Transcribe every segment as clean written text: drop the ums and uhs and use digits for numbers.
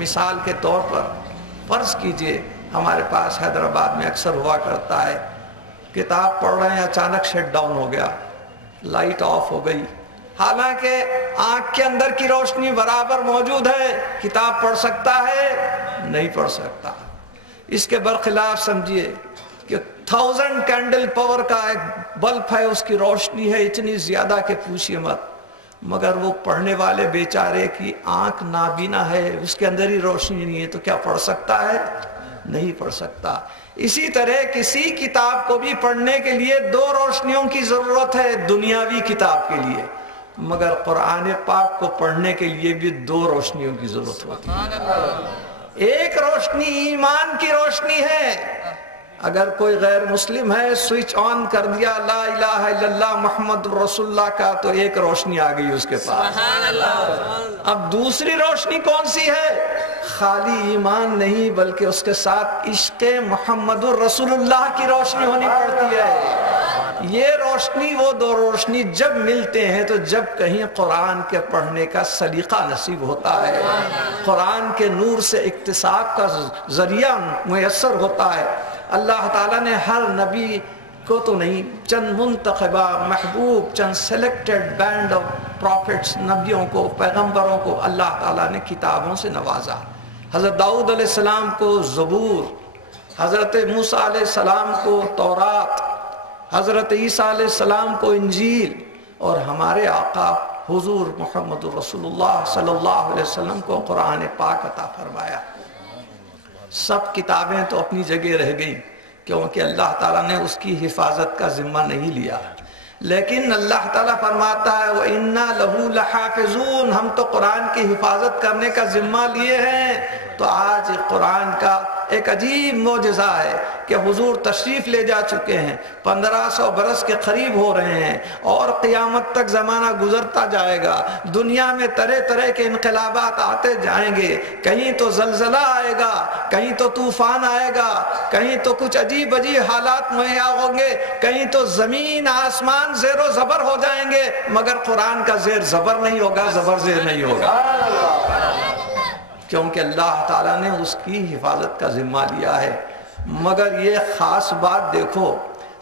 مثال کے طور پر فرض کیجئے ہمارے پاس حیدرآباد میں اکثر ہوا کرتا ہے، کتاب پڑھ رہے ہیں، اچانک شٹ ڈاؤن ہو گیا، لائٹ آف ہو گئی، حالانکہ آنکھ کے اندر کی روشنی برابر موجود ہے، کتاب پڑھ سکتا ہے؟ نہیں پڑھ سکتا۔ اس کے برخلاف سمجھیے کہ 1000 کینڈل پاور کا ایک بلب ہے، اس کی روشنی ہے اتنی زیادہ کہ پوچھئے مت، مگر وہ پڑھنے والے بیچارے کی آنکھ نابینا ہے، اس کے اندر ہی روشنی نہیں ہے، تو کیا پڑھ سکتا ہے؟ نہیں پڑھ سکتا۔ اسی طرح کسی کتاب کو بھی پڑھنے کے لیے 2 روشنیوں کی ضرورت ہے دنیاوی کتاب کے لیے، مگر قرآن پاک کو پڑھنے کے لیے بھی 2 روشنیوں کی ضرورت ہوتی ہے۔ ایک روشنی ایمان کی روشنی ہے، اگر کوئی غیر مسلم ہے سوئچ آن کر دیا لا الہ الا اللہ محمد رسول اللہ کا، تو ایک روشنی آ گئی اس کے پاس۔ اب دوسری روشنی کون سی ہے؟ خالی ایمان نہیں بلکہ اس کے ساتھ عشق محمد رسول اللہ کی روشنی ہونی پڑتی ہے۔ یہ روشنی، وہ 2 روشنی جب ملتے ہیں تو جب کہیں قرآن کے پڑھنے کا سلیقہ نصیب ہوتا ہے، قرآن کے نور سے اکتساب کا ذریعہ میسر ہوتا ہے۔ اللہ تعالیٰ نے ہر نبی کو تو نہیں، چند منتخبہ محبوب، چند سلیکٹڈ بینڈ آف پروفٹس، نبیوں کو، پیغمبروں کو اللہ تعالیٰ نے کتابوں سے نوازا۔ حضرت داؤد علیہ السلام کو زبور، حضرت موسیٰ علیہ السلام کو تورات، حضرت عیسیٰ علیہ السلام کو انجیل، اور ہمارے آقا حضور محمد رسول اللہ صلی اللہ علیہ وسلم کو قرآن پاک عطا فرمایا۔ سب کتابیں تو اپنی جگہ رہ گئی کیونکہ اللہ تعالیٰ نے اس کی حفاظت کا ذمہ نہیں لیا، لیکن اللہ تعالیٰ فرماتا ہے وَإِنَّا لَهُ لَحَافِظُونَ، ہم تو قرآن کی حفاظت کرنے کا ذمہ لیے ہیں۔ تو آج قرآن کا ایک عجیب معجزہ ہے کہ حضور تشریف لے جا چکے ہیں، 1500 برس کے قریب ہو رہے ہیں، اور قیامت تک زمانہ گزرتا جائے گا، دنیا میں طرح طرح کے انقلابات آتے جائیں گے، کہیں تو زلزلہ آئے گا، کہیں تو طوفان آئے گا، کہیں تو کچھ عجیب عجیب حالات مہیا ہوں گے، کہیں تو زمین آسمان زیر و زبر ہو جائیں گے، مگر قرآن کا زیر زبر نہیں ہوگا، زبر زیر نہیں ہوگا، کیونکہ اللہ تعالیٰ نے اس کی حفاظت کا ذمہ لیا ہے۔ مگر یہ خاص بات دیکھو،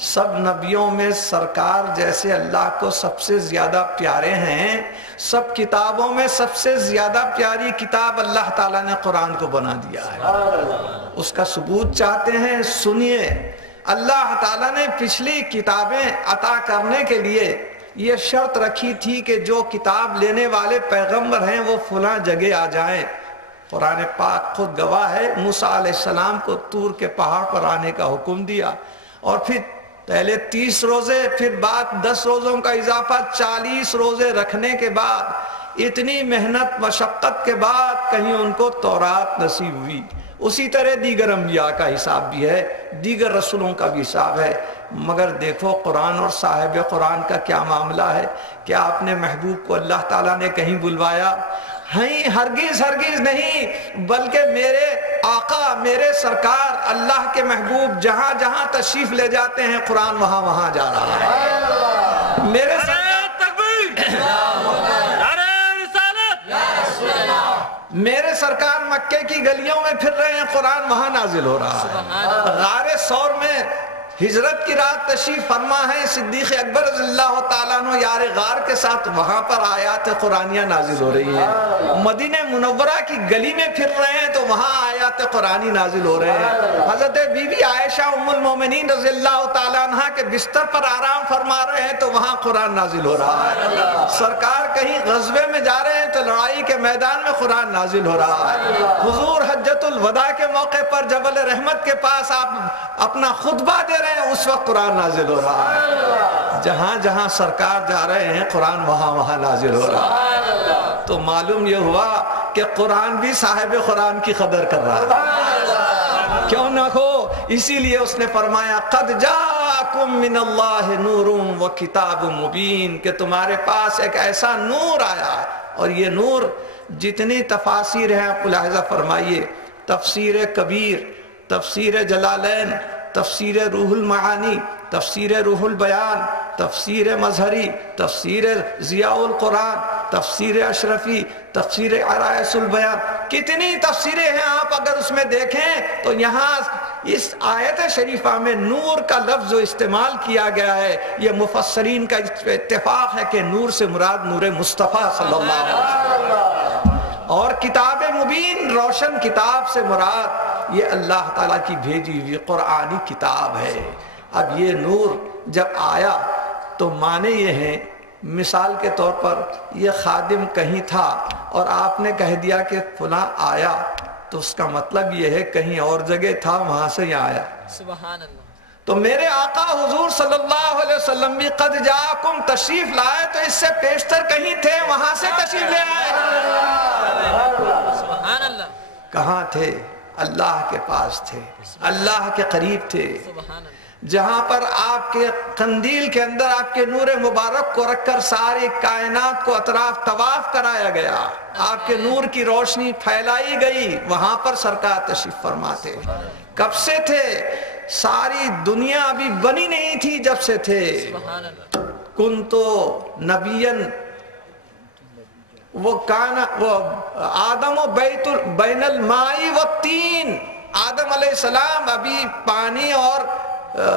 سب نبیوں میں سرکار جیسے اللہ کو سب سے زیادہ پیارے ہیں، سب کتابوں میں سب سے زیادہ پیاری کتاب اللہ تعالیٰ نے قرآن کو بنا دیا ہے۔ اس کا ثبوت چاہتے ہیں؟ سنیے، اللہ تعالیٰ نے پچھلی کتابیں عطا کرنے کے لیے یہ شرط رکھی تھی کہ جو کتاب لینے والے پیغمبر ہیں وہ فلاں جگہ آ جائیں۔ قرآن پاک خود گواہ ہے، موسیٰ علیہ السلام کو طور کے پہاڑ پر آنے کا حکم دیا، اور پھر پہلے 30 روزے، پھر بعد 10 روزوں کا اضافہ، 40 روزے رکھنے کے بعد، اتنی محنت مشقت کے بعد کہیں ان کو تورات نصیب ہوئی۔ اسی طرح دیگر انبیاء کا حساب بھی ہے، دیگر رسولوں کا بھی حساب ہے، مگر دیکھو قرآن اور صاحب قرآن کا کیا معاملہ ہے۔ کیا اپنے محبوب کو اللہ تعالیٰ نے کہیں بلوایا؟ ہرگز ہرگز نہیں، بلکہ میرے آقا، میرے سرکار، اللہ کے محبوب جہاں جہاں تشریف لے جاتے ہیں قرآن وہاں وہاں جا رہا ہے۔ میرے میرے سرکار مکے کی گلیوں میں پھر رہے ہیں، قرآن وہاں نازل ہو رہا ہے۔ غار ثور میں ہجرت کی رات تشریف فرما ہے صدیق اکبر رضی اللہ تعالیٰ عنہ یار غار کے ساتھ، وہاں پر آیات قرآنیہ نازل ہو رہی ہیں۔ مدینہ منورہ کی گلی میں پھر رہے ہیں تو وہاں آیات قرآنی نازل ہو رہے ہیں۔ حضرت بی بی عائشہ ام المومنین رضی اللہ تعالیٰ عنہ کے بستر پر آرام فرما رہے ہیں تو وہاں قرآن نازل ہو رہا ہے۔ سرکار کہیں غزوے میں جا رہے ہیں تو لڑائی کے میدان میں قرآن نازل ہو رہا ہے۔ حضور حجۃ الوداع کے موقع پر جبل رحمت کے پاس آپ اپنا خطبہ دے رہے ہیں، اس وقت قرآن نازل ہو رہا ہے۔ جہاں جہاں سرکار جا رہے ہیں قرآن وہاں وہاں نازل ہو رہا ہے۔ تو معلوم یہ ہوا کہ قرآن بھی صاحب قرآن کی قدر کر رہا ہے، کیوں نہ ہو؟ اسی لیے اس نے فرمایا قد جاءکم من اللہ نور و کتاب مبین، کہ تمہارے پاس ایک ایسا نور آیا، اور یہ نور جتنی تفاسیر ہیں آپ ملاحظہ فرمائیے، تفسیر کبیر، تفسیر جلالین، تفسیر روح المعانی، تفسیر روح البیان، تفسیر مظہری، تفسیر ضیاء القرآن، تفسیر اشرفی، تفسیر عرائس البیان، کتنی تفسیریں ہیں، آپ اگر اس میں دیکھیں تو یہاں اس آیت شریفہ میں نور کا لفظ جو استعمال کیا گیا ہے، یہ مفسرین کا اتفاق ہے کہ نور سے مراد نور مصطفیٰ صلی اللہ علیہ وسلم، اور کتاب مبین، روشن کتاب سے مراد یہ اللہ تعالیٰ کی بھیجی ہوئی قرآنی کتاب ہے۔ اب یہ نور جب آیا تو معنی یہ ہیں، مثال کے طور پر یہ خادم کہیں تھا اور آپ نے کہہ دیا کہ فلاں آیا، تو اس کا مطلب یہ ہے کہیں اور جگہ تھا، وہاں سے یہاں آیا۔ سبحان اللہ۔ تو میرے آقا حضور صلی اللہ علیہ وسلم بھی قد جاءکم تشریف لائے تو اس سے پیشتر کہیں تھے، وہاں سے تشریف لے آئے۔ سبحان اللہ۔ کہاں تھے؟ اللہ کے پاس تھے، اللہ کے قریب تھے، جہاں پر آپ کے قندیل کے اندر آپ کے نور مبارک کو رکھ کر ساری کائنات کو اطراف طواف کرایا گیا، آپ کے نور کی روشنی پھیلائی گئی، وہاں پر سرکار تشریف فرما تھے۔ کب سے تھے؟ ساری دنیا ابھی بنی نہیں تھی جب سے تھے۔ کنتو نبیًا، وہ آدم و بین الماء والتین، آدم علیہ السلام ابھی پانی اور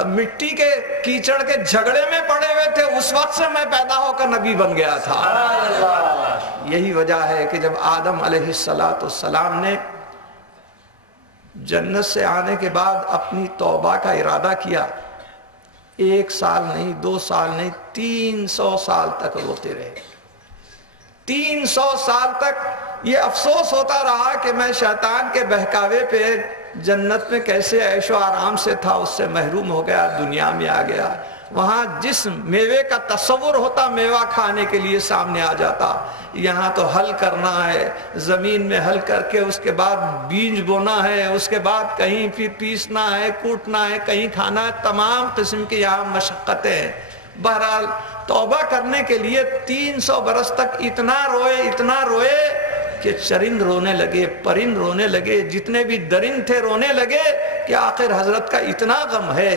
مٹی کے کیچڑ کے جھگڑے میں پڑے ہوئے تھے، اس وقت سے میں پیدا ہو کر نبی بن گیا تھا۔ یہی وجہ ہے کہ جب آدم علیہ السلام نے جنت سے آنے کے بعد اپنی توبہ کا ارادہ کیا، 1 سال نہیں، 2 سال نہیں، 300 سال تک روتے رہے۔ 300 سال تک یہ افسوس ہوتا رہا کہ میں شیطان کے بہکاوے پہ جنت میں کیسے عیش و آرام سے تھا، اس سے محروم ہو گیا، دنیا میں آ گیا۔ وہاں جس میوے کا تصور ہوتا میوہ کھانے کے لیے سامنے آ جاتا، یہاں تو حل کرنا ہے، زمین میں حل کر کے اس کے بعد بیج بونا ہے، اس کے بعد کہیں پھر پیسنا ہے، کوٹنا ہے، کہیں کھانا ہے، تمام قسم کی یہاں مشقتیں ہیں۔ بہرحال توبہ کرنے کے لیے 300 برس تک اتنا روئے کہ چرند رونے لگے، پرند رونے لگے، جتنے بھی درند تھے رونے لگے کہ آخر حضرت کا اتنا غم ہے۔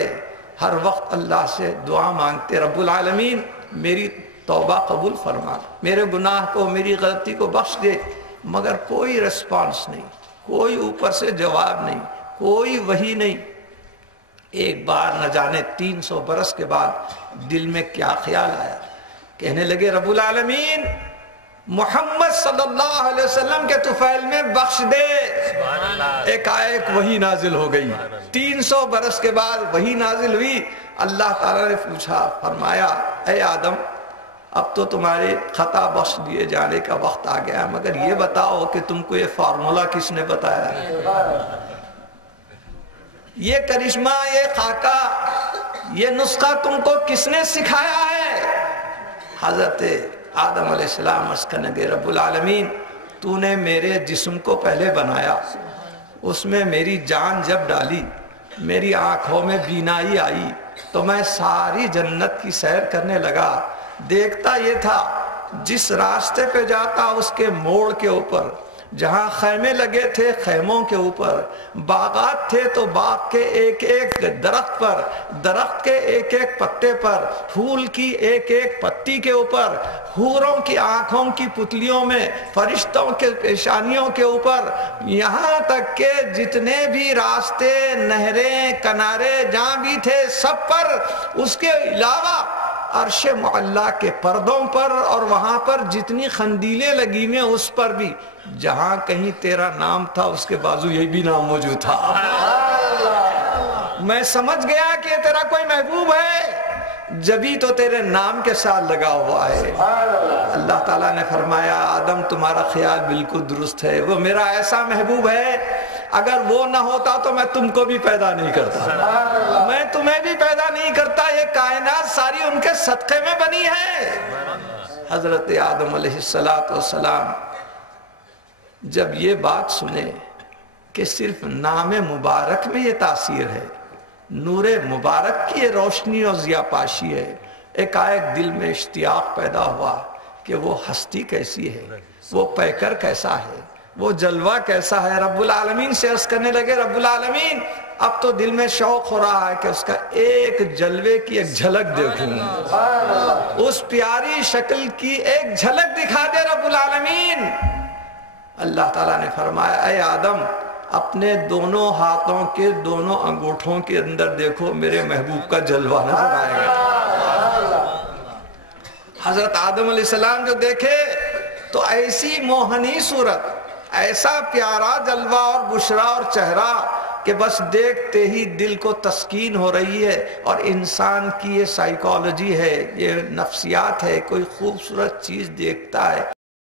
ہر وقت اللہ سے دعا مانگتے، رب العالمین میری توبہ قبول فرما، میرے گناہ کو، میری غلطی کو بخش دے، مگر کوئی ریسپانس نہیں، کوئی اوپر سے جواب نہیں، کوئی وحی نہیں۔ ایک بار نہ جانے 300 برس کے بعد دل میں کیا خیال آیا، کہنے لگے رب العالمین محمد صلی اللہ علیہ وسلم کے طفیل میں بخش دے۔ ایک وحی نازل ہو گئی، 300 برس کے بعد وحی نازل ہوئی۔ اللہ تعالیٰ نے پوچھا، فرمایا اے آدم اب تو تمہارے خطا بخش دیے جانے کا وقت آ گیا، مگر یہ بتاؤ کہ تم کو یہ فارمولا کس نے بتایا ہے؟ یہ کرشمہ، یہ خاکہ، یہ نسخہ تم کو کس نے سکھایا ہے؟ حضرت آدم علیہ السلام عرض کرنے لگے رب العالمین تو نے میرے جسم کو پہلے بنایا، اس میں میری جان جب ڈالی، میری آنکھوں میں بینائی آئی تو میں ساری جنت کی سیر کرنے لگا۔ دیکھتا یہ تھا جس راستے پہ جاتا اس کے موڑ کے اوپر، جہاں خیمے لگے تھے خیموں کے اوپر، باغات تھے تو باغ کے ایک ایک درخت پر، درخت کے ایک ایک پتے پر، پھول کی ایک ایک پتی کے اوپر، حوروں کی آنکھوں کی پتلیوں میں، فرشتوں کے پیشانیوں کے اوپر، یہاں تک کہ جتنے بھی راستے، نہریں، کنارے جہاں بھی تھے سب پر، اس کے علاوہ عرش معلیٰ کے پردوں پر اور وہاں پر جتنی خندیلیں لگی ہوئی ہیں اس پر بھی، جہاں کہیں تیرا نام تھا اس کے بازو یہی بھی نام موجود تھا۔ میں سمجھ گیا کہ یہ تیرا کوئی محبوب ہے، جبھی تو تیرے نام کے ساتھ لگا ہوا ہے۔ اللہ تعالیٰ نے فرمایا آدم تمہارا خیال بالکل درست ہے، وہ میرا ایسا محبوب ہے اگر وہ نہ ہوتا تو میں تم کو بھی پیدا نہیں کرتا، میں تمہیں بھی پیدا نہیں کرتا، یہ کائنات ساری ان کے صدقے میں بنی ہے۔ حضرت آدم علیہ السلام جب یہ بات سنے کہ صرف نام مبارک میں یہ تاثیر ہے، نور مبارک کی یہ روشنی اور ضیاء پاشی ہے، ایک دل میں اشتیاق پیدا ہوا کہ وہ ہستی کیسی ہے، وہ پیکر کیسا ہے، وہ جلوہ کیسا ہے؟ رب العالمین سے عرض کرنے لگے رب العالمین اب تو دل میں شوق ہو رہا ہے کہ اس کا ایک جلوے کی ایک جھلک دیکھوں، اس پیاری شکل کی ایک جھلک دکھا دے رب العالمین۔ اللہ تعالیٰ نے فرمایا اے آدم اپنے دونوں ہاتھوں کے دونوں انگوٹھوں کے اندر دیکھو، میرے محبوب کا جلوہ نظر آئے گا۔ حضرت آدم علیہ السلام جو دیکھے تو ایسی موہنی صورت، ایسا پیارا جلوہ اور بشرا اور چہرہ کہ بس دیکھتے ہی دل کو تسکین ہو رہی ہے۔ اور انسان کی یہ سائیکالوجی ہے، یہ نفسیات ہے، کوئی خوبصورت چیز دیکھتا ہے